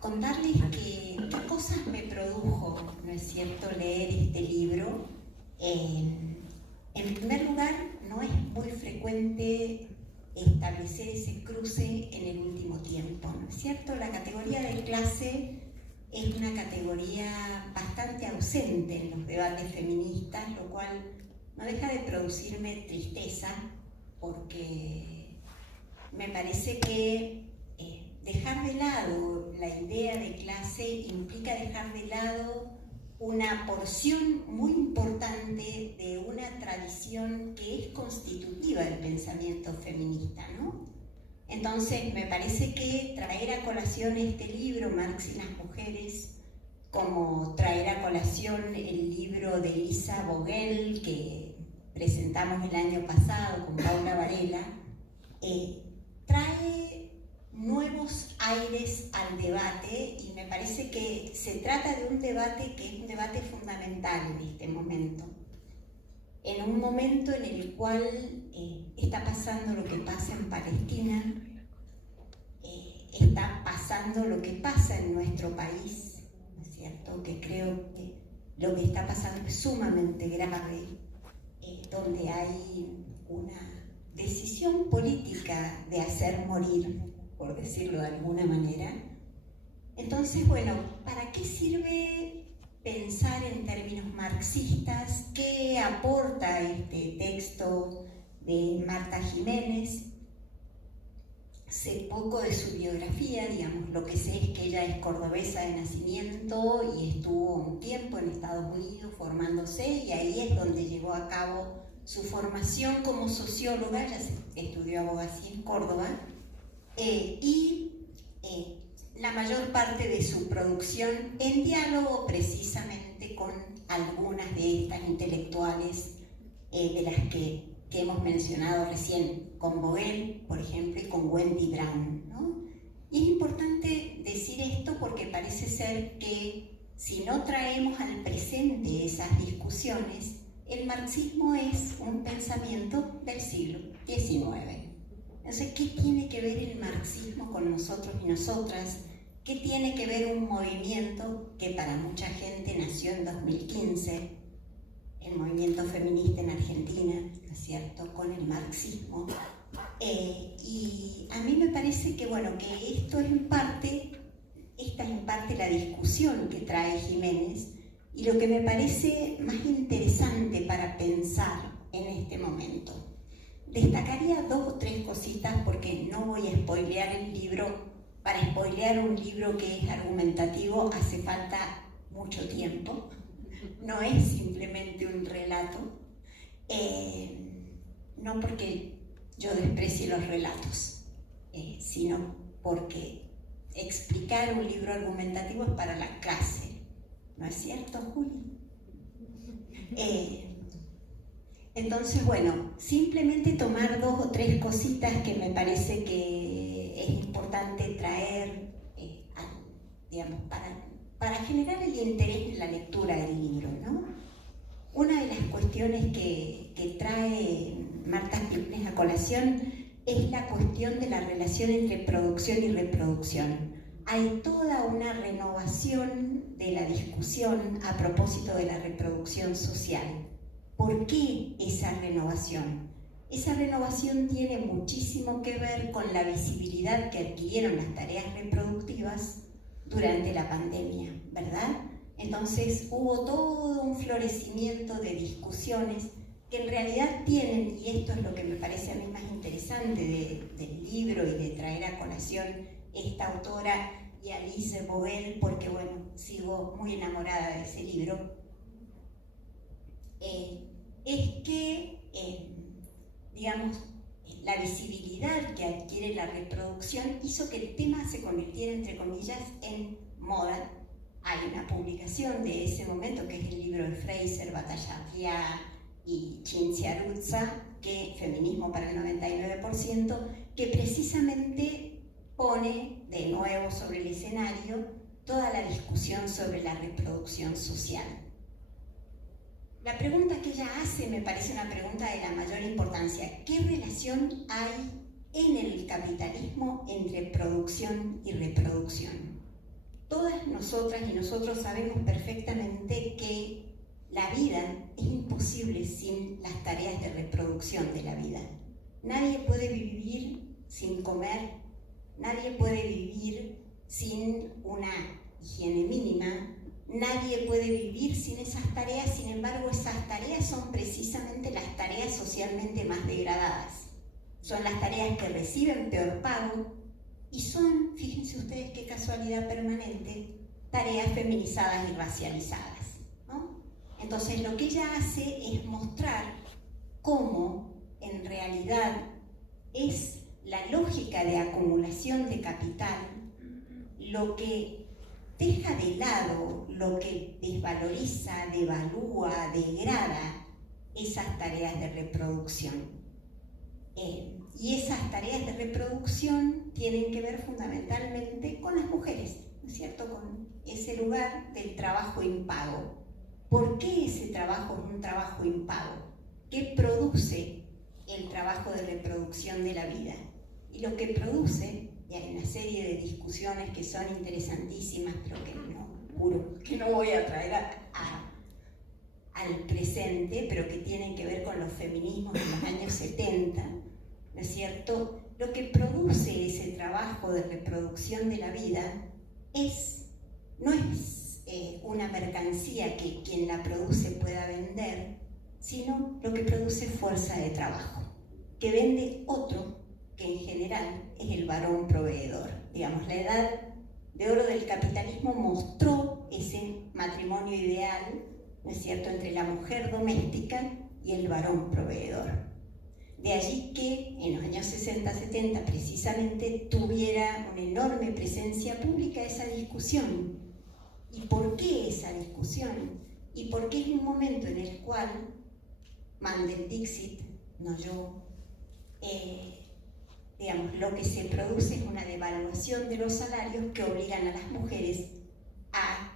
contarles qué cosas me produjo, ¿no es cierto?, leer este libro. En primer lugar, no es muy frecuente establecer ese cruce en el último tiempo, ¿no es cierto? La categoría de clase es una categoría bastante ausente en los debates feministas, lo cual no deja de producirme tristeza, porque me parece que dejar de lado la idea de clase implica dejar de lado una porción muy importante de una tradición que es constitutiva del pensamiento feminista, ¿no? Entonces, me parece que traer a colación este libro, Marx y las mujeres, como traer a colación el libro de Lisa Vogel, que presentamos el año pasado con Paula Varela, trae nuevos aires al debate, y me parece que se trata de un debate que es un debate fundamental en este momento. En un momento en el cual está pasando lo que pasa en Palestina, está pasando lo que pasa en nuestro país, ¿no es cierto? Que creo que lo que está pasando es sumamente grave, donde hay una decisión política de hacer morir, por decirlo de alguna manera. Entonces, bueno, ¿para qué sirve pensar en términos marxistas? ¿Qué aporta este texto de Marta Jiménez? Sé poco de su biografía, digamos, lo que sé es que ella es cordobesa de nacimiento y estuvo un tiempo en Estados Unidos formándose, y ahí es donde llevó a cabo su formación como socióloga. Ella estudió abogacía en Córdoba, la mayor parte de su producción en diálogo precisamente con algunas de estas intelectuales de las que hemos mencionado recién, con Vogel, por ejemplo, y con Wendy Brown, ¿no? Y es importante decir esto porque parece ser que si no traemos al presente esas discusiones, el marxismo es un pensamiento del siglo XIX. Entonces, ¿qué tiene que ver el marxismo con nosotros y nosotras? ¿Qué tiene que ver un movimiento que para mucha gente nació en 2015, el movimiento feminista en Argentina, ¿no es cierto?, con el marxismo? Y a mí me parece que, bueno, que esta es en parte la discusión que trae Jiménez, y lo que me parece más interesante para pensar en este momento. Destacaría 2 o 3 cositas, porque no voy a spoilear el libro. Para spoilear un libro que es argumentativo hace falta mucho tiempo, no es simplemente un relato, no porque yo desprecie los relatos, sino porque explicar un libro argumentativo es para la clase, ¿no es cierto, Juli? Entonces, bueno, simplemente tomar 2 o 3 cositas que me parece que es importante traer, digamos, para generar el interés en la lectura del libro, ¿no? Una de las cuestiones que trae Marta Jiménez a colación es la cuestión de la relación entre producción y reproducción. Hay toda una renovación de la discusión a propósito de la reproducción social. ¿Por qué esa renovación? Esa renovación tiene muchísimo que ver con la visibilidad que adquirieron las tareas reproductivas durante la pandemia, ¿verdad? Entonces hubo todo un florecimiento de discusiones que en realidad tienen, y esto es lo que me parece a mí más interesante del libro y de traer a colación esta autora y Alice Vogel, porque bueno, sigo muy enamorada de ese libro, es que, digamos, la visibilidad que adquiere la reproducción hizo que el tema se convirtiera, entre comillas, en moda. Hay una publicación de ese momento, que es el libro de Fraser, Batallavia y Cinciaruzza, que Feminismo para el 99%, que precisamente pone de nuevo sobre el escenario toda la discusión sobre la reproducción social. La pregunta que ella hace me parece una pregunta de la mayor importancia. ¿Qué relación hay en el capitalismo entre producción y reproducción. Todas nosotras y nosotros sabemos perfectamente que la vida es imposible sin las tareas de reproducción de la vida. Nadie puede vivir sin comer, nadie puede vivir sin una higiene mínima, nadie puede vivir sin esas tareas. Sin embargo, esas tareas son precisamente las tareas socialmente más degradadas. Son las tareas que reciben peor pago y son, fíjense ustedes qué casualidad permanente, tareas feminizadas y racializadas, ¿no? Entonces lo que ella hace es mostrar cómo en realidad es la lógica de acumulación de capital lo que deja de lado, lo que desvaloriza, devalúa, degrada esas tareas de reproducción. Y esas tareas de reproducción tienen que ver fundamentalmente con las mujeres, ¿no es cierto? Con ese lugar del trabajo impago. ¿Por qué ese trabajo es un trabajo impago? ¿Qué produce el trabajo de reproducción de la vida? Y lo que produce, y hay una serie de discusiones que son interesantísimas, pero que no voy a traer al presente, pero que tienen que ver con los feminismos de los años 70, ¿no es cierto? Lo que produce ese trabajo de reproducción de la vida no es una mercancía que quien la produce pueda vender, sino lo que produce fuerza de trabajo, que vende otro, que en general es el varón proveedor. Digamos, la edad de oro del capitalismo mostró ese matrimonio ideal, ¿no es cierto?, entre la mujer doméstica y el varón proveedor. De allí que en los años 60-70 precisamente tuviera una enorme presencia pública esa discusión. ¿Y por qué esa discusión? Y porque es un momento en el cual Mandel Dixit, no yo, digamos, lo que se produce es una devaluación de los salarios que obligan a las mujeres a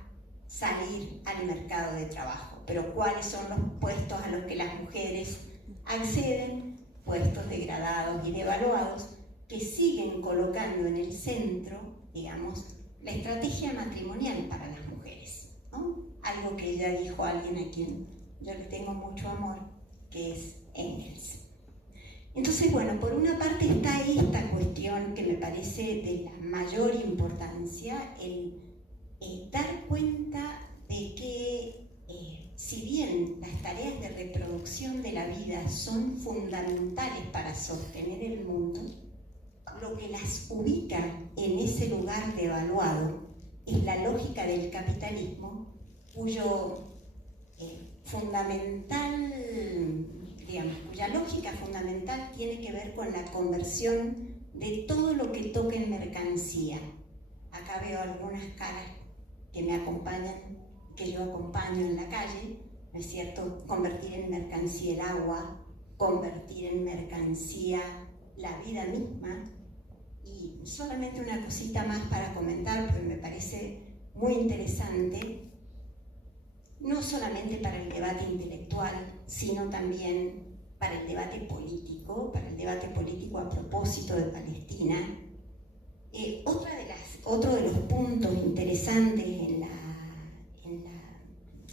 salir al mercado de trabajo. Pero ¿cuáles son los puestos a los que las mujeres acceden? Puestos degradados y devaluados que siguen colocando en el centro, digamos, la estrategia matrimonial para las mujeres, ¿no? Algo que ya dijo alguien a quien yo le tengo mucho amor, que es Engels. Entonces, bueno, por una parte está esta cuestión que me parece de la mayor importancia, el dar cuenta de que si bien las tareas de reproducción de la vida son fundamentales para sostener el mundo, lo que las ubica en ese lugar devaluado es la lógica del capitalismo, cuya lógica fundamental tiene que ver con la conversión de todo lo que toque en mercancía. Acá veo algunas caras que me acompañan, que yo acompaño en la calle, ¿no es cierto? Convertir en mercancía el agua, convertir en mercancía la vida misma. Y solamente una cosita más para comentar, porque me parece muy interesante, no solamente para el debate intelectual, sino también para el debate político a propósito de Palestina. Otro de los puntos interesantes en la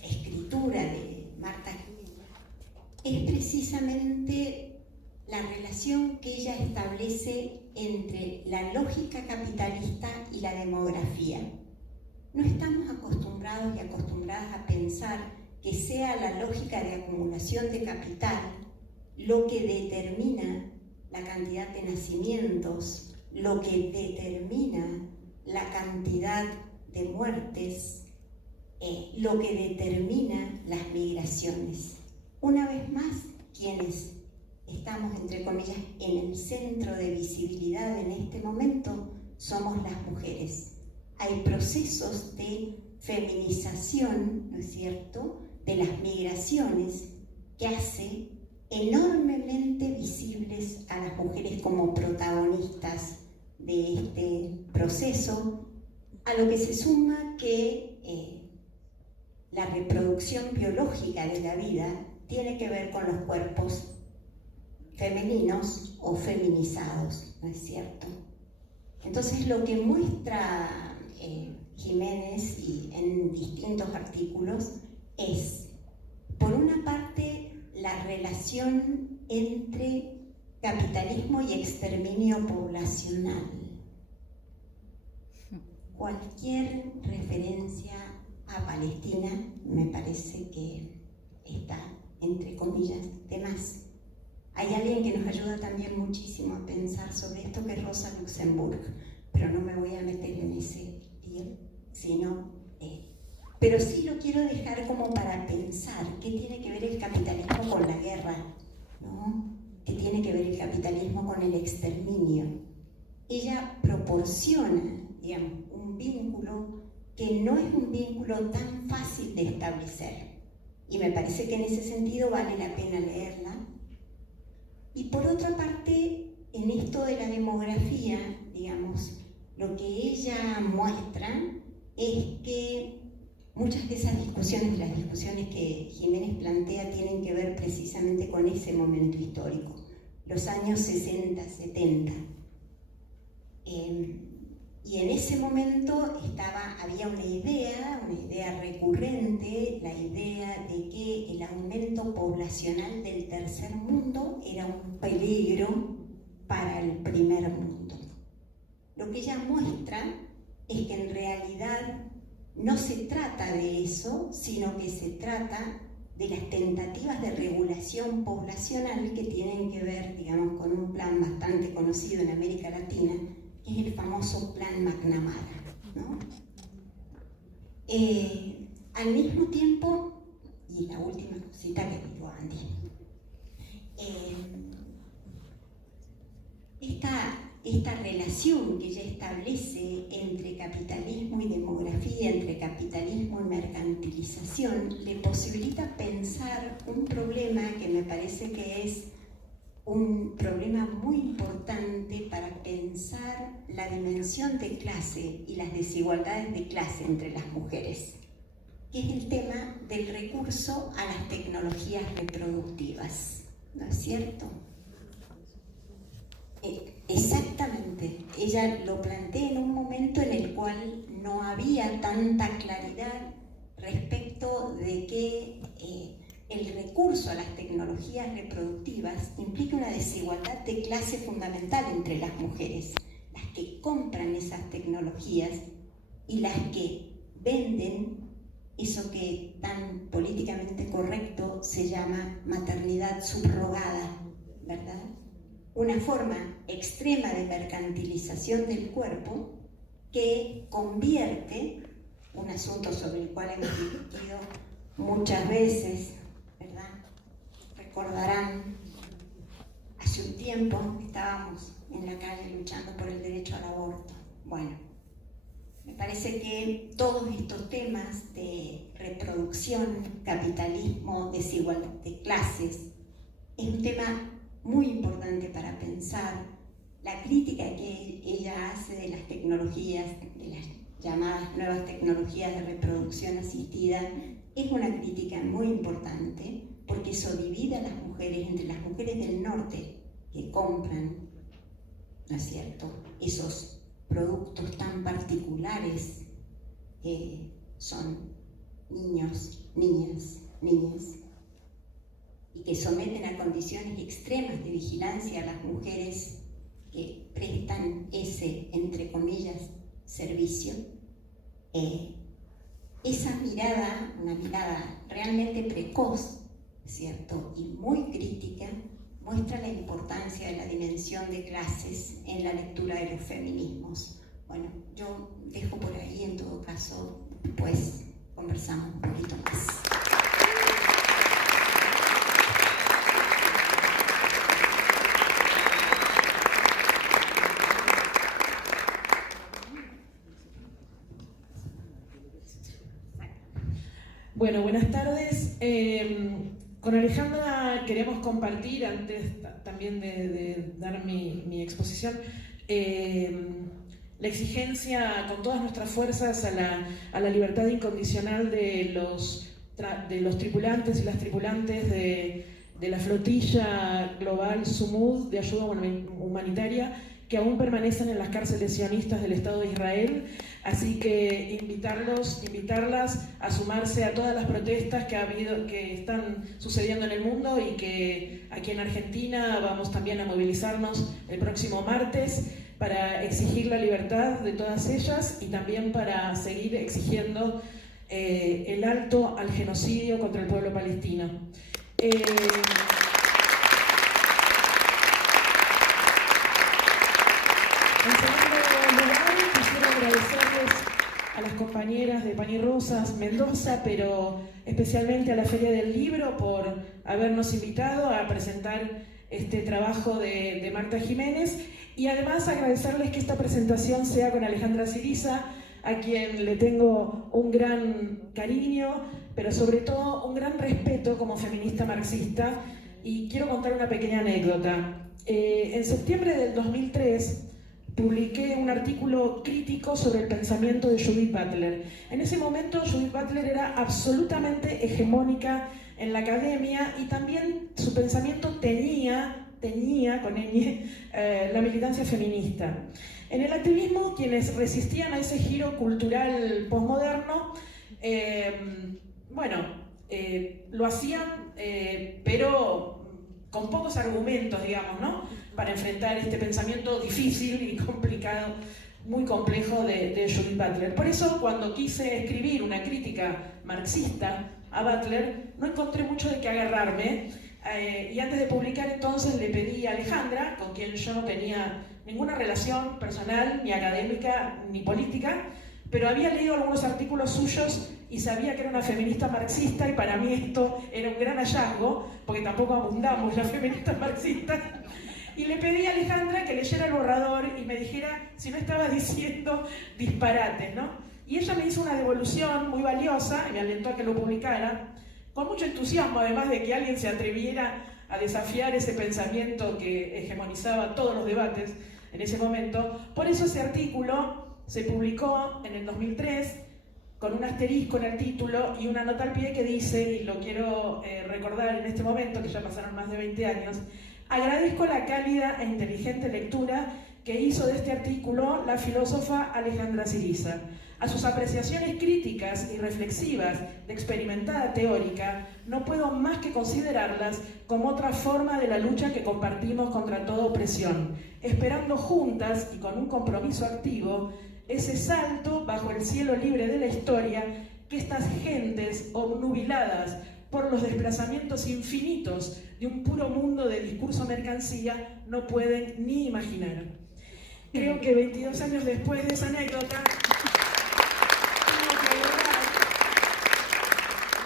escritura de Marta es precisamente la relación que ella establece entre la lógica capitalista y la demografía. No estamos acostumbrados y acostumbradas a pensar que sea la lógica de acumulación de capital lo que determina la cantidad de nacimientos, lo que determina la cantidad de muertes, lo que determina las migraciones. Una vez más, quienes estamos, entre comillas, en el centro de visibilidad en este momento somos las mujeres. Hay procesos de feminización, ¿no es cierto?, de las migraciones que hace enormemente visibles a las mujeres como protagonistas de este proceso, a lo que se suma que la reproducción biológica de la vida tiene que ver con los cuerpos femeninos o feminizados, ¿no es cierto? Entonces lo que muestra Jiménez y en distintos artículos es, por una parte, la relación entre capitalismo y exterminio poblacional. Cualquier referencia a Palestina me parece que está, entre comillas, de más. Hay alguien que nos ayuda también muchísimo a pensar sobre esto, que es Rosa Luxemburg, pero no me voy a meter en ese lío, sino... pero sí lo quiero dejar como para pensar qué tiene que ver el capitalismo con la guerra, ¿no? ¿Qué tiene que ver el capitalismo con el exterminio? Ella proporciona, digamos, un vínculo que no es un vínculo tan fácil de establecer. Y me parece que en ese sentido vale la pena leerla. Y por otra parte, en esto de la demografía, digamos, lo que ella muestra es que muchas de esas discusiones, las discusiones que Jiménez plantea, tienen que ver precisamente con ese momento histórico, los años 60, 70. Y en ese momento había una idea recurrente, la idea de que el aumento poblacional del tercer mundo era un peligro para el primer mundo. Lo que ella muestra es que en realidad no se trata de eso, sino que se trata de las tentativas de regulación poblacional que tienen que ver, digamos, con un plan bastante conocido en América Latina, que es el famoso Plan McNamara, ¿no? Al mismo tiempo, y la última cosita que digo, Andy, esta relación que ella establece entre capitalismo y demografía, entre capitalismo y mercantilización, le posibilita pensar un problema que me parece que es un problema muy importante para pensar la dimensión de clase y las desigualdades de clase entre las mujeres, que es el tema del recurso a las tecnologías reproductivas, ¿no es cierto? Exactamente, ella lo plantea en un momento en el cual no había tanta claridad respecto de que el recurso a las tecnologías reproductivas implica una desigualdad de clase fundamental entre las mujeres, las que compran esas tecnologías y las que venden eso que tan políticamente correcto se llama maternidad subrogada, ¿verdad? Una forma extrema de mercantilización del cuerpo que convierte, un asunto sobre el cual hemos discutido muchas veces, ¿verdad? Recordarán, hace un tiempo estábamos en la calle luchando por el derecho al aborto. Bueno, me parece que todos estos temas de reproducción, capitalismo, desigualdad de clases, es un tema muy importante para pensar. La crítica que ella hace de las tecnologías, de las llamadas nuevas tecnologías de reproducción asistida, es una crítica muy importante porque eso divide a las mujeres entre las mujeres del norte que compran, ¿no es cierto?, esos productos tan particulares que son niños, niñas, y que someten a condiciones extremas de vigilancia a las mujeres que prestan ese, entre comillas, servicio. Esa mirada, una mirada realmente precoz, ¿cierto?, y muy crítica, muestra la importancia de la dimensión de clases en la lectura de los feminismos. Bueno, yo dejo por ahí, en todo caso, pues conversamos un poquito más. Bueno, buenas tardes. Con Alejandra queremos compartir, antes también de dar mi exposición, la exigencia con todas nuestras fuerzas a la libertad incondicional de los tripulantes y las tripulantes de la flotilla global Sumud de ayuda humanitaria que aún permanecen en las cárceles sionistas del Estado de Israel. Así que invitarlas a sumarse a todas las protestas que están sucediendo en el mundo, y que aquí en Argentina vamos también a movilizarnos el próximo martes para exigir la libertad de todas ellas y también para seguir exigiendo el alto al genocidio contra el pueblo palestino. En segundo lugar, quisiera agradecerles a las compañeras de Pan y Rosas Mendoza, pero especialmente a la Feria del Libro, por habernos invitado a presentar este trabajo de Marta Jiménez, y además agradecerles que esta presentación sea con Alejandra Ciriza, a quien le tengo un gran cariño, pero sobre todo un gran respeto como feminista marxista. Y quiero contar una pequeña anécdota. En septiembre del 2003 publiqué un artículo crítico sobre el pensamiento de Judith Butler. En ese momento Judith Butler era absolutamente hegemónica en la academia, y también su pensamiento tenía con la militancia feminista. En el activismo, quienes resistían a ese giro cultural posmoderno, lo hacían, pero con pocos argumentos, digamos, ¿no?, para enfrentar este pensamiento difícil y complicado, muy complejo de Judith Butler. Por eso, cuando quise escribir una crítica marxista a Butler, no encontré mucho de qué agarrarme, y antes de publicar entonces le pedí a Alejandra, con quien yo no tenía ninguna relación personal, ni académica, ni política, pero había leído algunos artículos suyos y sabía que era una feminista marxista, y para mí esto era un gran hallazgo, porque tampoco abundamos las feministas marxistas. Y le pedí a Alejandra que leyera el borrador y me dijera si no estaba diciendo disparates, ¿no? Y ella me hizo una devolución muy valiosa y me alentó a que lo publicara, con mucho entusiasmo, además de que alguien se atreviera a desafiar ese pensamiento que hegemonizaba todos los debates en ese momento. Por eso ese artículo se publicó en el 2003, con un asterisco en el título y una nota al pie que dice, y lo quiero recordar en este momento, que ya pasaron más de 20 años, agradezco la cálida e inteligente lectura que hizo de este artículo la filósofa Alejandra Ciriza. A sus apreciaciones críticas y reflexivas de experimentada teórica, no puedo más que considerarlas como otra forma de la lucha que compartimos contra toda opresión, esperando juntas y con un compromiso activo ese salto bajo el cielo libre de la historia que estas gentes obnubiladas por los desplazamientos infinitos de un puro mundo de discurso mercancía no pueden ni imaginar. Creo que 22 años después de esa anécdota,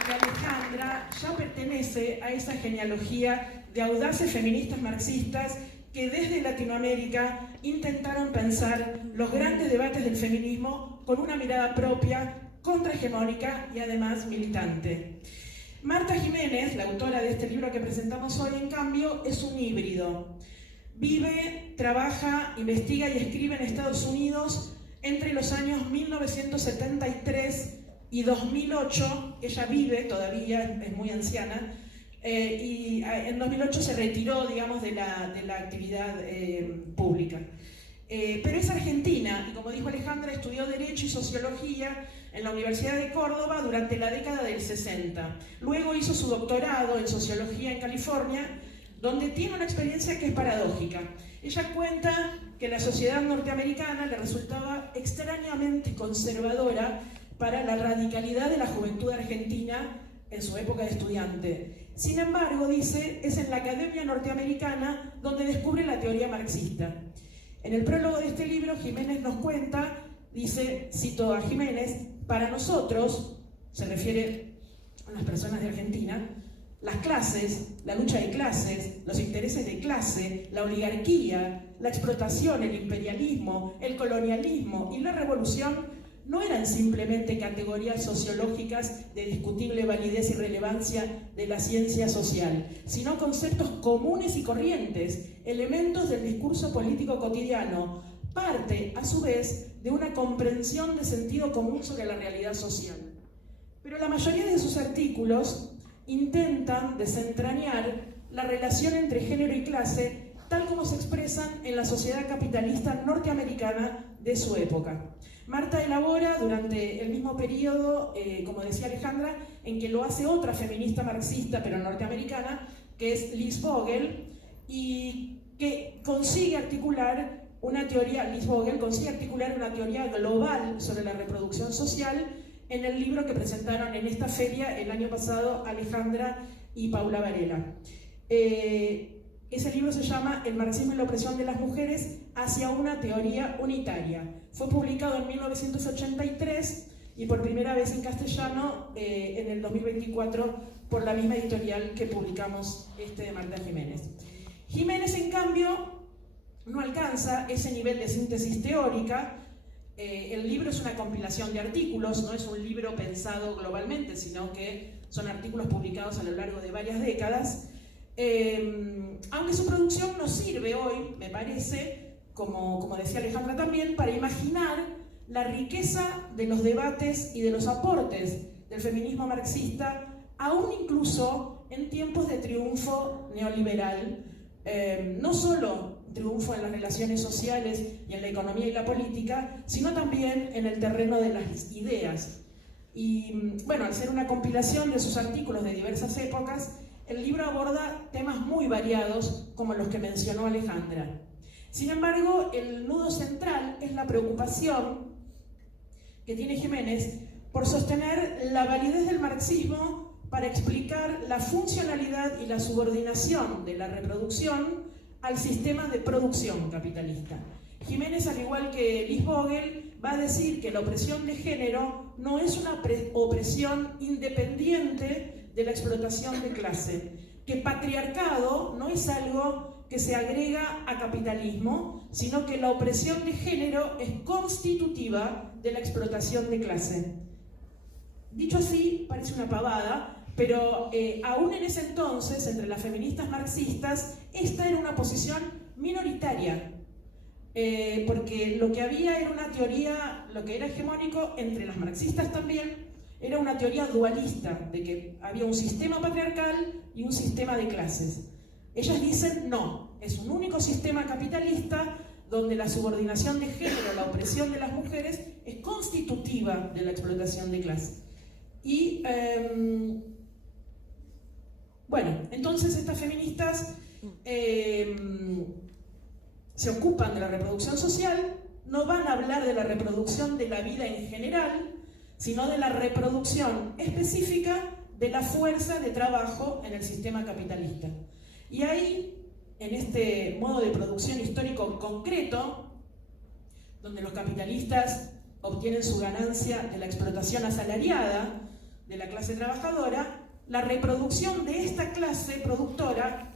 Alejandra ya pertenece a esa genealogía de audaces feministas marxistas que desde Latinoamérica intentaron pensar los grandes debates del feminismo con una mirada propia, contrahegemónica y además militante. Marta Jiménez, la autora de este libro que presentamos hoy, en cambio, es un híbrido. Vive, trabaja, investiga y escribe en Estados Unidos entre los años 1973 y 2008. Ella vive todavía, es muy anciana, y en 2008 se retiró, digamos, de la actividad pública. Pero es argentina, y como dijo Alejandra, estudió Derecho y Sociología en la Universidad de Córdoba durante la década del 60. Luego hizo su doctorado en Sociología en California, donde tiene una experiencia que es paradójica. Ella cuenta que la sociedad norteamericana le resultaba extrañamente conservadora para la radicalidad de la juventud argentina en su época de estudiante. Sin embargo, dice, es en la academia norteamericana donde descubre la teoría marxista. En el prólogo de este libro, Jiménez nos cuenta, dice, cito a Jiménez, para nosotros, se refiere a las personas de Argentina, las clases, la lucha de clases, los intereses de clase, la oligarquía, la explotación, el imperialismo, el colonialismo y la revolución no eran simplemente categorías sociológicas de discutible validez y relevancia de la ciencia social, sino conceptos comunes y corrientes, elementos del discurso político cotidiano, parte, a su vez, de una comprensión de sentido común sobre la realidad social. Pero la mayoría de sus artículos intentan desentrañar la relación entre género y clase, tal como se expresan en la sociedad capitalista norteamericana de su época. Marta elabora durante el mismo periodo, como decía Alejandra, en que lo hace otra feminista marxista, pero norteamericana, que es Liz Vogel, y que consigue articular una teoría, Liz Vogel consigue articular una teoría global sobre la reproducción social en el libro que presentaron en esta feria el año pasado Alejandra y Paula Varela. Ese libro se llama El marxismo y la opresión de las mujeres hacia una teoría unitaria. Fue publicado en 1983 y por primera vez en castellano en el 2024 por la misma editorial que publicamos de Marta Jiménez. Jiménez, en cambio, no alcanza ese nivel de síntesis teórica. El libro es una compilación de artículos, no es un libro pensado globalmente, sino que son artículos publicados a lo largo de varias décadas. Aunque su producción nos sirve hoy, me parece, como decía Alejandra también, para imaginar la riqueza de los debates y de los aportes del feminismo marxista, aún incluso en tiempos de triunfo neoliberal, no solo triunfo en las relaciones sociales y en la economía y la política, sino también en el terreno de las ideas. Y bueno, al ser una compilación de sus artículos de diversas épocas, el libro aborda temas muy variados, como los que mencionó Alejandra. Sin embargo, el nudo central es la preocupación que tiene Jiménez por sostener la validez del marxismo para explicar la funcionalidad y la subordinación de la reproducción al sistema de producción capitalista. Jiménez, al igual que Liz Vogel, va a decir que la opresión de género no es una opresión independiente de la explotación de clase, que patriarcado no es algo que se agrega a capitalismo, sino que la opresión de género es constitutiva de la explotación de clase. Dicho así, parece una pavada, pero aún en ese entonces, entre las feministas marxistas, esta era una posición minoritaria, porque lo que había era una teoría, lo que era hegemónico entre las marxistas también, era una teoría dualista, de que había un sistema patriarcal y un sistema de clases. Ellas dicen no, es un único sistema capitalista donde la subordinación de género, la opresión de las mujeres, es constitutiva de la explotación de clase. Y bueno, entonces estas feministas se ocupan de la reproducción social, no van a hablar de la reproducción de la vida en general, sino de la reproducción específica de la fuerza de trabajo en el sistema capitalista. Y ahí, en este modo de producción histórico concreto, donde los capitalistas obtienen su ganancia de la explotación asalariada de la clase trabajadora, la reproducción de esta clase productora,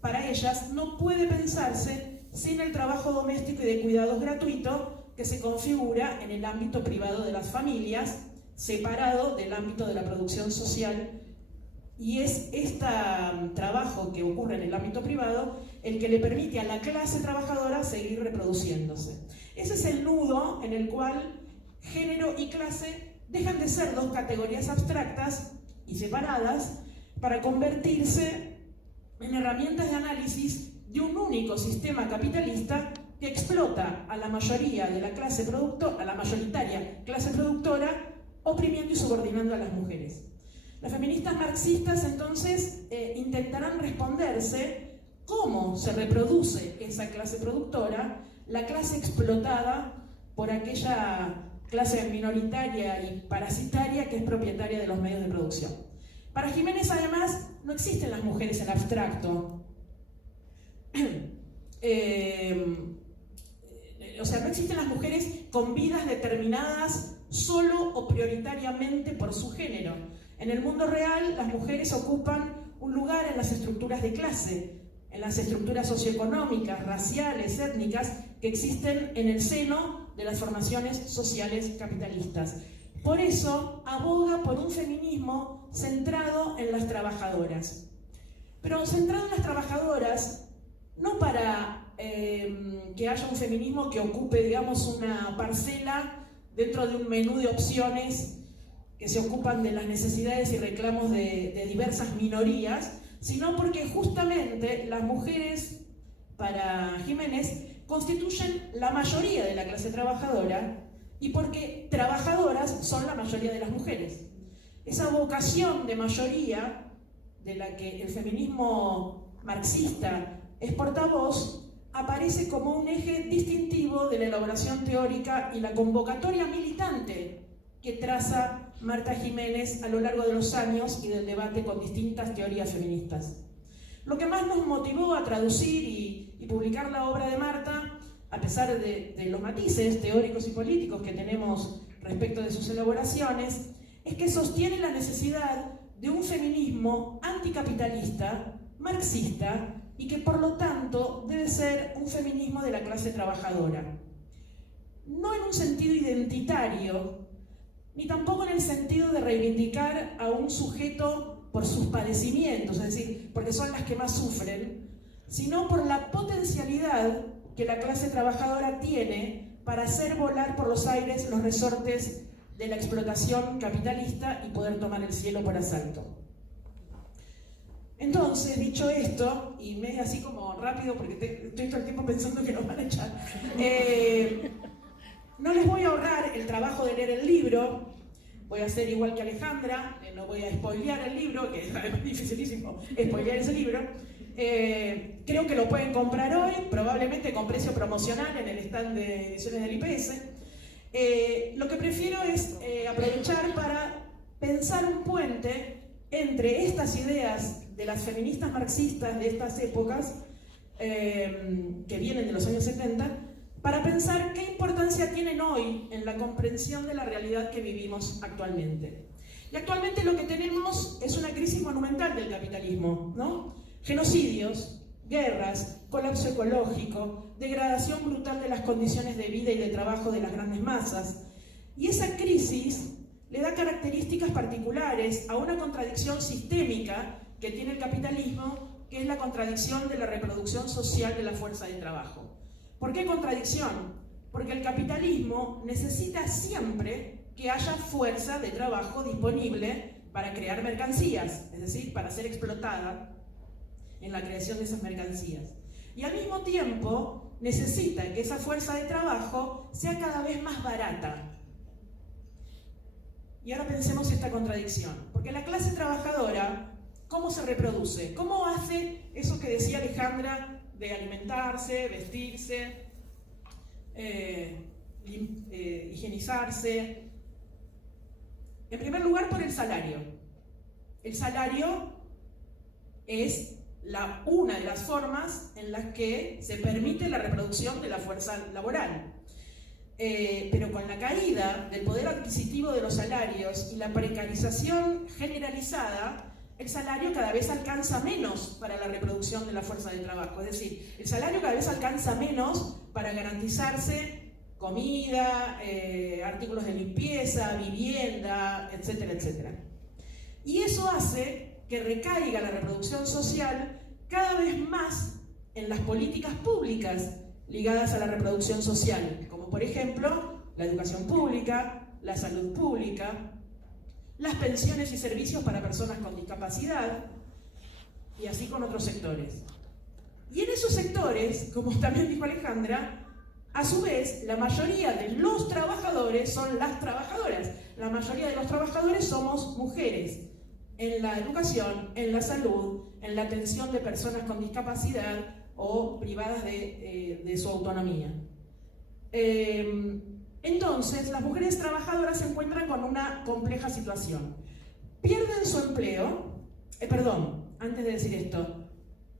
para ellas, no puede pensarse sin el trabajo doméstico y de cuidados gratuito que se configura en el ámbito privado de las familias, separado del ámbito de la producción social. Y es este trabajo que ocurre en el ámbito privado el que le permite a la clase trabajadora seguir reproduciéndose. Ese es el nudo en el cual género y clase dejan de ser dos categorías abstractas y separadas para convertirse en herramientas de análisis de un único sistema capitalista que explota a la mayoría de la clase productora, a la mayoritaria clase productora, oprimiendo y subordinando a las mujeres. Las feministas marxistas entonces intentarán responderse cómo se reproduce esa clase productora, la clase explotada por aquella clase minoritaria y parasitaria que es propietaria de los medios de producción. Para Jiménez, además, no existen las mujeres en abstracto. O sea, no existen las mujeres con vidas determinadas solo o prioritariamente por su género. En el mundo real, las mujeres ocupan un lugar en las estructuras de clase, en las estructuras socioeconómicas, raciales, étnicas, que existen en el seno de las formaciones sociales capitalistas. Por eso, aboga por un feminismo centrado en las trabajadoras. Pero centrado en las trabajadoras, no para que haya un feminismo que ocupe, digamos, una parcela dentro de un menú de opciones que se ocupan de las necesidades y reclamos de diversas minorías, sino porque justamente las mujeres, para Jiménez, constituyen la mayoría de la clase trabajadora y porque trabajadoras son la mayoría de las mujeres. Esa vocación de mayoría de la que el feminismo marxista es portavoz aparece como un eje distintivo de la elaboración teórica y la convocatoria militante que traza Marta Jiménez a lo largo de los años y del debate con distintas teorías feministas. Lo que más nos motivó a traducir y publicar la obra de Marta, a pesar de los matices teóricos y políticos que tenemos respecto de sus elaboraciones, es que sostiene la necesidad de un feminismo anticapitalista, marxista, y que por lo tanto debe ser un feminismo de la clase trabajadora. No en un sentido identitario, ni tampoco en el sentido de reivindicar a un sujeto por sus padecimientos, es decir, porque son las que más sufren, sino por la potencialidad que la clase trabajadora tiene para hacer volar por los aires los resortes de la explotación capitalista y poder tomar el cielo por asalto. Entonces, dicho esto, y medio así como rápido, porque estoy todo el tiempo pensando que nos van a echar, no les voy a ahorrar el trabajo de leer el libro, voy a hacer igual que Alejandra, no voy a spoilear el libro, que es dificilísimo spoilear ese libro. Creo que lo pueden comprar hoy, probablemente con precio promocional en el stand de ediciones del IPS. Lo que prefiero es aprovechar para pensar un puente entre estas ideas de las feministas marxistas de estas épocas, que vienen de los años 70, para pensar qué importancia tienen hoy en la comprensión de la realidad que vivimos actualmente. Y actualmente lo que tenemos es una crisis monumental del capitalismo, ¿no? Genocidios, guerras, colapso ecológico, degradación brutal de las condiciones de vida y de trabajo de las grandes masas. Y esa crisis le da características particulares a una contradicción sistémica que tiene el capitalismo, que es la contradicción de la reproducción social de la fuerza de trabajo. ¿Por qué contradicción? Porque el capitalismo necesita siempre que haya fuerza de trabajo disponible para crear mercancías, es decir, para ser explotada en la creación de esas mercancías. Y al mismo tiempo necesita que esa fuerza de trabajo sea cada vez más barata. Y ahora pensemos esta contradicción, porque la clase trabajadora, ¿cómo se reproduce? ¿Cómo hace eso que decía Alejandra de alimentarse, vestirse, higienizarse? En primer lugar, por el salario. El salario es una de las formas en las que se permite la reproducción de la fuerza laboral. Pero con la caída del poder adquisitivo de los salarios y la precarización generalizada, el salario cada vez alcanza menos para la reproducción de la fuerza de trabajo. Es decir, el salario cada vez alcanza menos para garantizarse comida, artículos de limpieza, vivienda, etcétera, etcétera. Y eso hace que recaiga la reproducción social cada vez más en las políticas públicas ligadas a la reproducción social, como por ejemplo la educación pública, la salud pública, las pensiones y servicios para personas con discapacidad, y así con otros sectores. Y en esos sectores, como también dijo Alejandra, a su vez, la mayoría de los trabajadores son las trabajadoras. La mayoría de los trabajadores somos mujeres, en la educación, en la salud, en la atención de personas con discapacidad o privadas de su autonomía. Entonces, las mujeres trabajadoras se encuentran con una compleja situación. Pierden su empleo, antes de decir esto,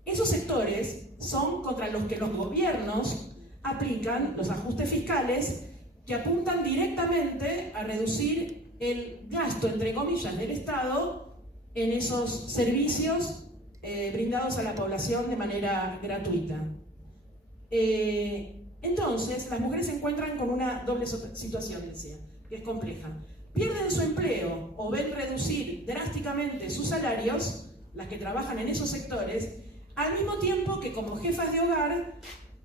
esos sectores son contra los que los gobiernos aplican los ajustes fiscales que apuntan directamente a reducir el gasto, entre comillas, del Estado en esos servicios brindados a la población de manera gratuita. Entonces, las mujeres se encuentran con una doble situación, decía, que es compleja. Pierden su empleo o ven reducir drásticamente sus salarios, las que trabajan en esos sectores, al mismo tiempo que como jefas de hogar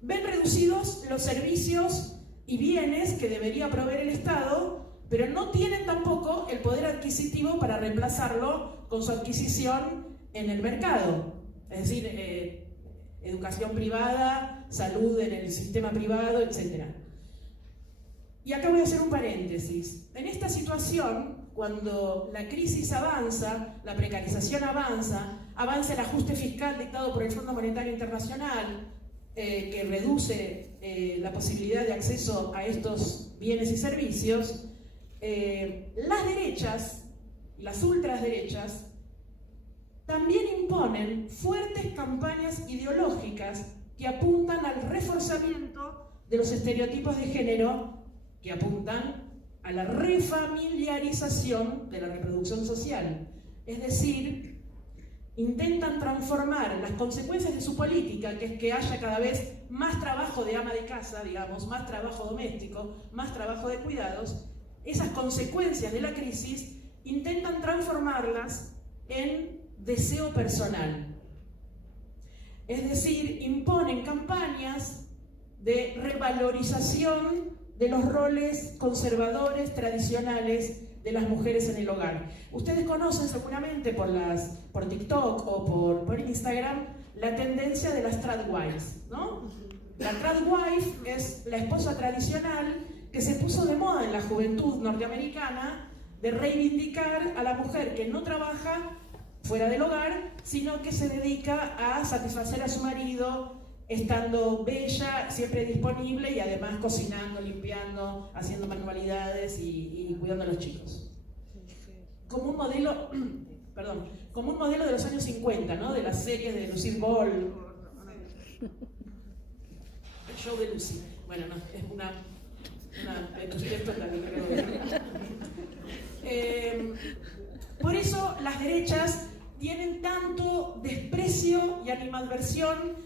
ven reducidos los servicios y bienes que debería proveer el Estado, pero no tienen tampoco el poder adquisitivo para reemplazarlo con su adquisición en el mercado, es decir, educación privada, salud en el sistema privado, etc. Y acá voy a hacer un paréntesis. En esta situación, cuando la crisis avanza, la precarización avanza el ajuste fiscal dictado por el Fondo Monetario Internacional, que reduce la posibilidad de acceso a estos bienes y servicios, las derechas, las ultraderechas, también imponen fuertes campañas ideológicas que apuntan al reforzamiento de los estereotipos de género, que apuntan a la refamiliarización de la reproducción social. Es decir, intentan transformar las consecuencias de su política, que es que haya cada vez más trabajo de ama de casa, digamos, más trabajo doméstico, más trabajo de cuidados, esas consecuencias de la crisis intentan transformarlas en deseo personal. Es decir, imponen campañas de revalorización de los roles conservadores, tradicionales de las mujeres en el hogar. Ustedes conocen seguramente por TikTok o por Instagram la tendencia de las tradwives, ¿no? La tradwife es la esposa tradicional que se puso de moda en la juventud norteamericana de reivindicar a la mujer que no trabaja fuera del hogar, sino que se dedica a satisfacer a su marido, estando bella, siempre disponible y además cocinando, limpiando, haciendo manualidades y cuidando a los chicos. Como un modelo, como un modelo de los años 50, ¿no? De las series de Lucille Ball, el show de Lucy. Bueno, no, es una también creo que... por eso las derechas tienen tanto desprecio y animadversión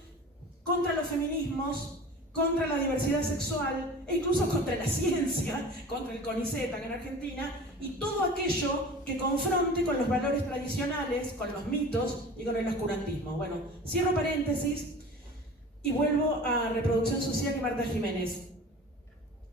contra los feminismos, contra la diversidad sexual e incluso contra la ciencia, contra el CONICET acá en Argentina, y todo aquello que confronte con los valores tradicionales, con los mitos y con el oscurantismo. Bueno, cierro paréntesis y vuelvo a reproducción social y Marta Jiménez.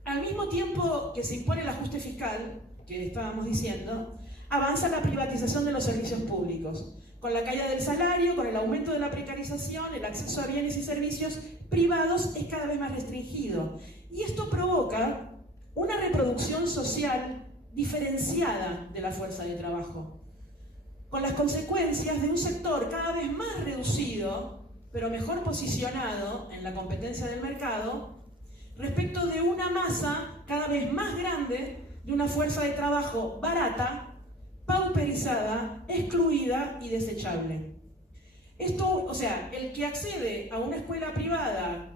Al mismo tiempo que se impone el ajuste fiscal, que estábamos diciendo, avanza la privatización de los servicios públicos. Con la caída del salario, con el aumento de la precarización, el acceso a bienes y servicios privados es cada vez más restringido. Y esto provoca una reproducción social diferenciada de la fuerza de trabajo, con las consecuencias de un sector cada vez más reducido, pero mejor posicionado en la competencia del mercado, respecto de una masa cada vez más grande de una fuerza de trabajo barata, pauperizada, excluida y desechable. Esto, o sea, el que accede a una escuela privada,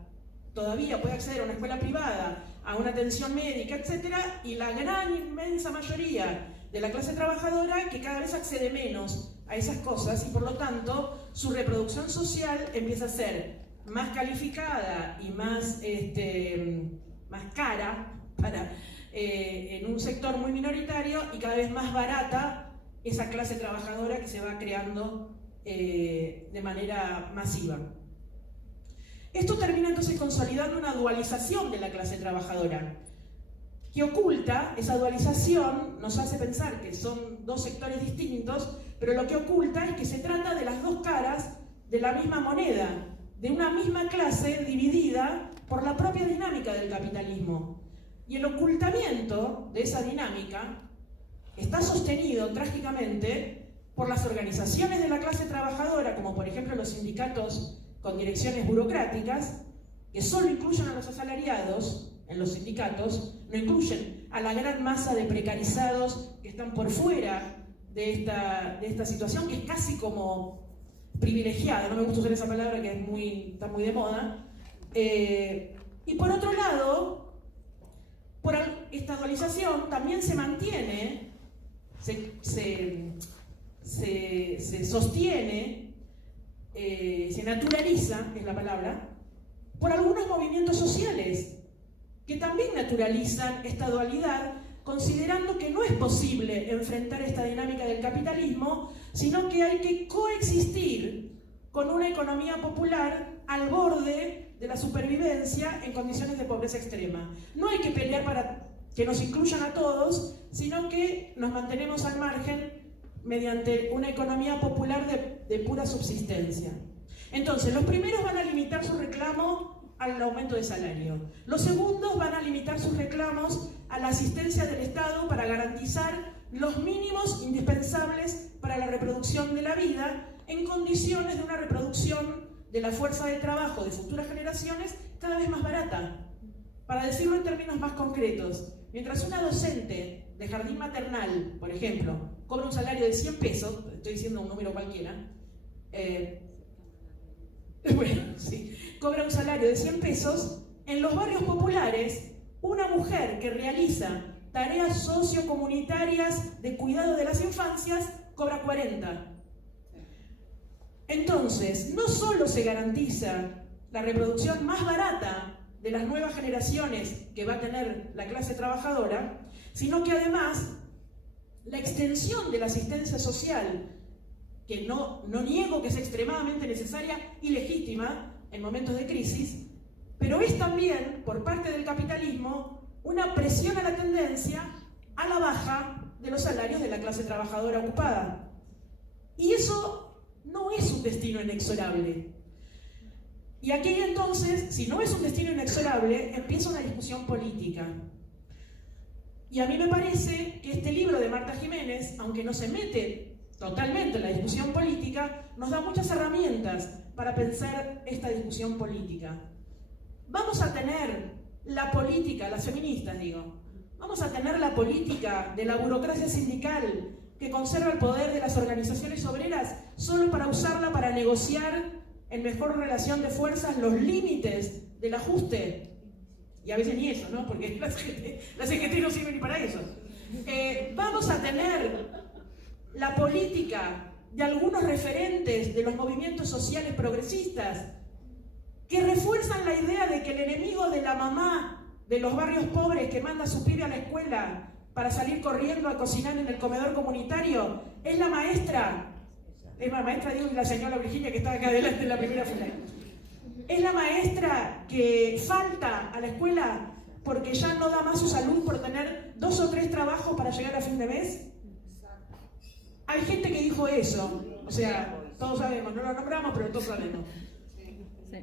todavía puede acceder a una escuela privada, a una atención médica, etc., y la gran inmensa mayoría de la clase trabajadora que cada vez accede menos a esas cosas y por lo tanto su reproducción social empieza a ser más calificada y más cara en un sector muy minoritario y cada vez más barata esa clase trabajadora que se va creando de manera masiva. Esto termina entonces consolidando una dualización de la clase trabajadora que oculta, esa dualización nos hace pensar que son dos sectores distintos, pero lo que oculta es que se trata de las dos caras de la misma moneda, de una misma clase dividida por la propia dinámica del capitalismo. Y el ocultamiento de esa dinámica está sostenido trágicamente por las organizaciones de la clase trabajadora, como por ejemplo los sindicatos con direcciones burocráticas, que solo incluyen a los asalariados en los sindicatos, no incluyen a la gran masa de precarizados que están por fuera de esta situación, que es casi como privilegiada, no me gusta usar esa palabra que está muy de moda. Y por otro lado, por esta dualización también se mantiene, se sostiene, se naturaliza, es la palabra, por algunos movimientos sociales que también naturalizan esta dualidad, considerando que no es posible enfrentar esta dinámica del capitalismo, sino que hay que coexistir con una economía popular al borde de la supervivencia en condiciones de pobreza extrema. No hay que pelear para que nos incluyan a todos, sino que nos mantenemos al margen mediante una economía popular de pura subsistencia. Entonces, los primeros van a limitar su reclamo al aumento de salario. Los segundos van a limitar sus reclamos a la asistencia del Estado para garantizar los mínimos indispensables para la reproducción de la vida en condiciones de una reproducción de la fuerza de trabajo de futuras generaciones cada vez más barata. Para decirlo en términos más concretos, mientras una docente de jardín maternal, por ejemplo, cobra un salario de 100 pesos, estoy diciendo un número cualquiera, cobra un salario de 100 pesos, en los barrios populares, una mujer que realiza tareas sociocomunitarias de cuidado de las infancias cobra 40. Entonces, no solo se garantiza la reproducción más barata de las nuevas generaciones que va a tener la clase trabajadora, sino que además la extensión de la asistencia social, que no niego que es extremadamente necesaria y legítima en momentos de crisis, pero es también, por parte del capitalismo, una presión a la tendencia a la baja de los salarios de la clase trabajadora ocupada. Y eso no es un destino inexorable. Y aquí entonces, si no es un destino inexorable, empieza una discusión política. Y a mí me parece que este libro de Marta Jiménez, aunque no se mete totalmente en la discusión política, nos da muchas herramientas para pensar esta discusión política. Vamos a tener la política, las feministas digo, vamos a tener la política de la burocracia sindical que conserva el poder de las organizaciones obreras solo para usarla para negociar en mejor relación de fuerzas los límites del ajuste. Y a veces ni eso, ¿no? Porque las CGT no sirven ni para eso. Vamos a tener la política de algunos referentes de los movimientos sociales progresistas que refuerzan la idea de que el enemigo de la mamá de los barrios pobres que manda a su pibe a la escuela para salir corriendo a cocinar en el comedor comunitario es la maestra. Es la maestra, digo, y la señora Virginia que está acá adelante en la primera fila. Es la maestra que falta a la escuela porque ya no da más su salud por tener 2 o 3 trabajos para llegar a fin de mes. Hay gente que dijo eso, o sea, todos sabemos, no lo nombramos, pero todos sabemos.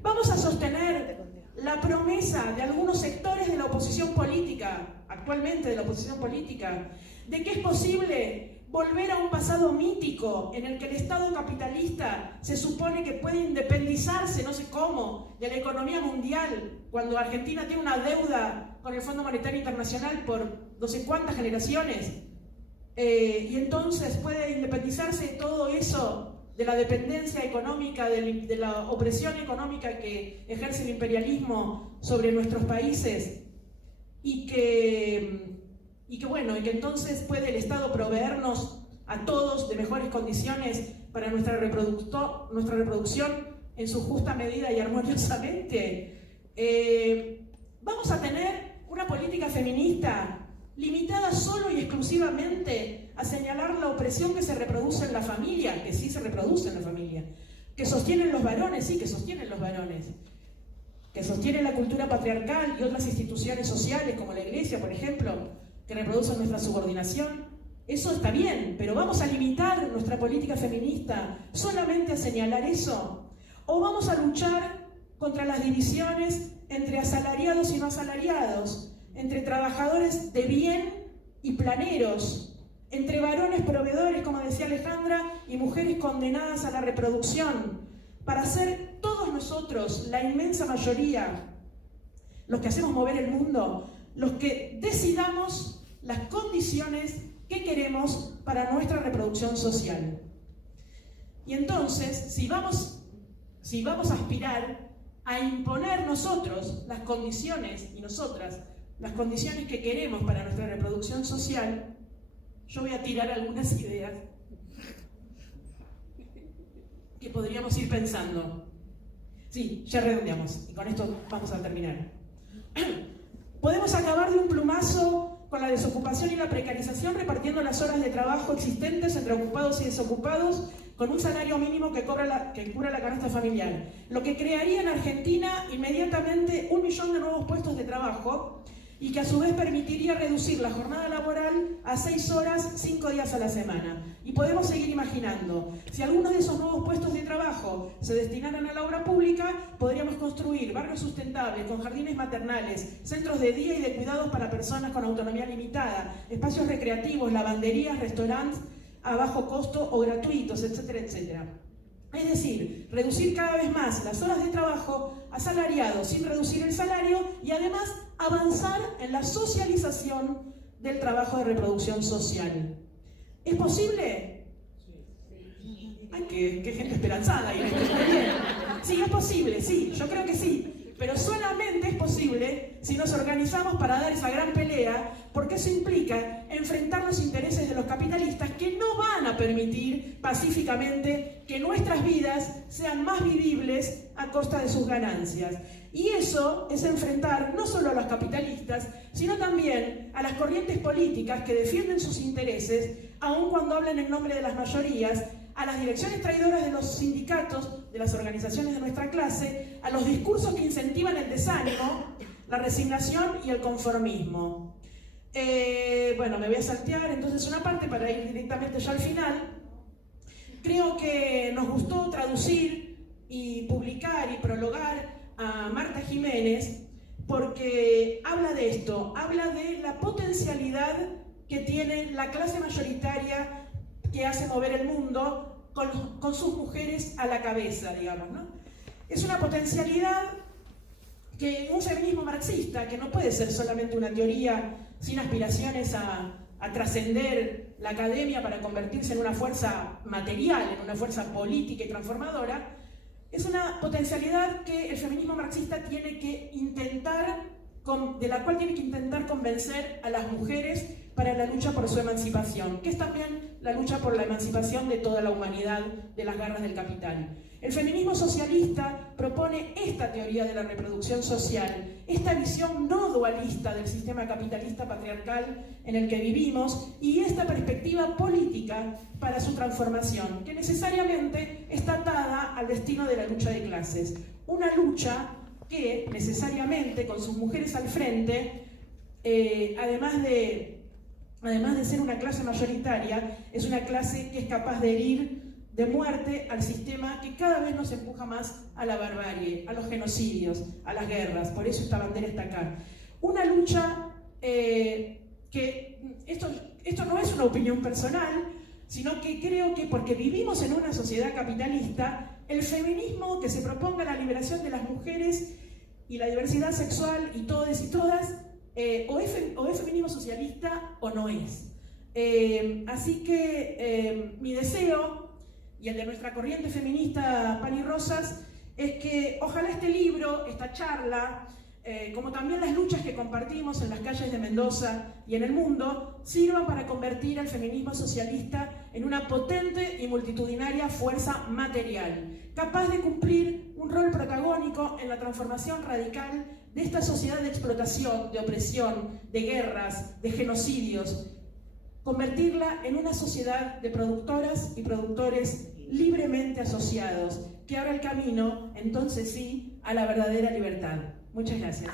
Vamos a sostener la promesa de algunos sectores de la oposición política, actualmente de la oposición política, de que es posible volver a un pasado mítico en el que el Estado capitalista se supone que puede independizarse, no sé cómo, de la economía mundial, cuando Argentina tiene una deuda con el Fondo Monetario Internacional por no sé cuántas generaciones, y entonces puede independizarse de todo eso, de la dependencia económica, de la opresión económica que ejerce el imperialismo sobre nuestros países, y que entonces puede el Estado proveernos a todos de mejores condiciones para nuestra reproducción en su justa medida y armoniosamente. Vamos a tener una política feminista limitada solo y exclusivamente a señalar la opresión que se reproduce en la familia, que sí se reproduce en la familia, que sostienen los varones, sí, que sostienen los varones, que sostiene la cultura patriarcal y otras instituciones sociales como la Iglesia, por ejemplo, que reproducen nuestra subordinación. Eso está bien, pero ¿vamos a limitar nuestra política feminista solamente a señalar eso? ¿O vamos a luchar contra las divisiones entre asalariados y no asalariados, entre trabajadores de bien y planeros, entre varones proveedores, como decía Alejandra, y mujeres condenadas a la reproducción, para ser todos nosotros, la inmensa mayoría, los que hacemos mover el mundo, los que decidamos las condiciones que queremos para nuestra reproducción social? Y entonces, si vamos a aspirar a imponer nosotros las condiciones, y nosotras, las condiciones que queremos para nuestra reproducción social, yo voy a tirar algunas ideas que podríamos ir pensando. Sí, ya redondeamos, y con esto vamos a terminar. Podemos acabar de un plumazo con la desocupación y la precarización repartiendo las horas de trabajo existentes entre ocupados y desocupados con un salario mínimo que cubra la canasta familiar, lo que crearía en Argentina inmediatamente 1 millón de nuevos puestos de trabajo y que a su vez permitiría reducir la jornada laboral a 6 horas, 5 días a la semana. Y podemos seguir imaginando, si algunos de esos nuevos puestos de trabajo se destinaran a la obra pública, podríamos construir barrios sustentables con jardines maternales, centros de día y de cuidados para personas con autonomía limitada, espacios recreativos, lavanderías, restaurantes a bajo costo o gratuitos, etcétera, etcétera. Es decir, reducir cada vez más las horas de trabajo asalariado sin reducir el salario y además avanzar en la socialización del trabajo de reproducción social. ¿Es posible? Ay, qué gente esperanzada ahí. Sí, es posible, sí, yo creo que sí. Pero solamente es posible si nos organizamos para dar esa gran pelea, porque eso implica enfrentar los intereses de los capitalistas que no van a permitir pacíficamente que nuestras vidas sean más vivibles a costa de sus ganancias. Y eso es enfrentar no solo a los capitalistas, sino también a las corrientes políticas que defienden sus intereses, aun cuando hablan en nombre de las mayorías, a las direcciones traidoras de los sindicatos, de las organizaciones de nuestra clase, a los discursos que incentivan el desánimo, la resignación y el conformismo. Bueno, me voy a saltear entonces una parte para ir directamente ya al final. Creo que nos gustó traducir y publicar y prologar a Marta Jiménez porque habla de esto, habla de la potencialidad que tiene la clase mayoritaria que hace mover el mundo con sus mujeres a la cabeza, digamos, ¿no? Es una potencialidad que un feminismo marxista, que no puede ser solamente una teoría sin aspiraciones a trascender la academia para convertirse en una fuerza material, en una fuerza política y transformadora, es una potencialidad que el feminismo marxista tiene que intentar, de la cual tiene que intentar convencer a las mujeres para la lucha por su emancipación, que es también la lucha por la emancipación de toda la humanidad de las garras del capital. El feminismo socialista propone esta teoría de la reproducción social, esta visión no dualista del sistema capitalista patriarcal en el que vivimos y esta perspectiva política para su transformación, que necesariamente está atada al destino de la lucha de clases. Una lucha que necesariamente, con sus mujeres al frente, además de ser una clase mayoritaria, es una clase que es capaz de herir de muerte al sistema que cada vez nos empuja más a la barbarie, a los genocidios, a las guerras. Por eso esta bandera está acá. Una lucha que esto no es una opinión personal, sino que creo que porque vivimos en una sociedad capitalista, el feminismo que se proponga la liberación de las mujeres y la diversidad sexual y todos y todas, o es feminismo socialista o no es. Así que mi deseo y el de nuestra corriente feminista Pan y Rosas es que ojalá este libro, esta charla, como también las luchas que compartimos en las calles de Mendoza y en el mundo, sirvan para convertir al feminismo socialista en una potente y multitudinaria fuerza material, capaz de cumplir un rol protagónico en la transformación radical de esta sociedad de explotación, de opresión, de guerras, de genocidios, convertirla en una sociedad de productoras y productores libremente asociados, que abra el camino, entonces sí, a la verdadera libertad. Muchas gracias.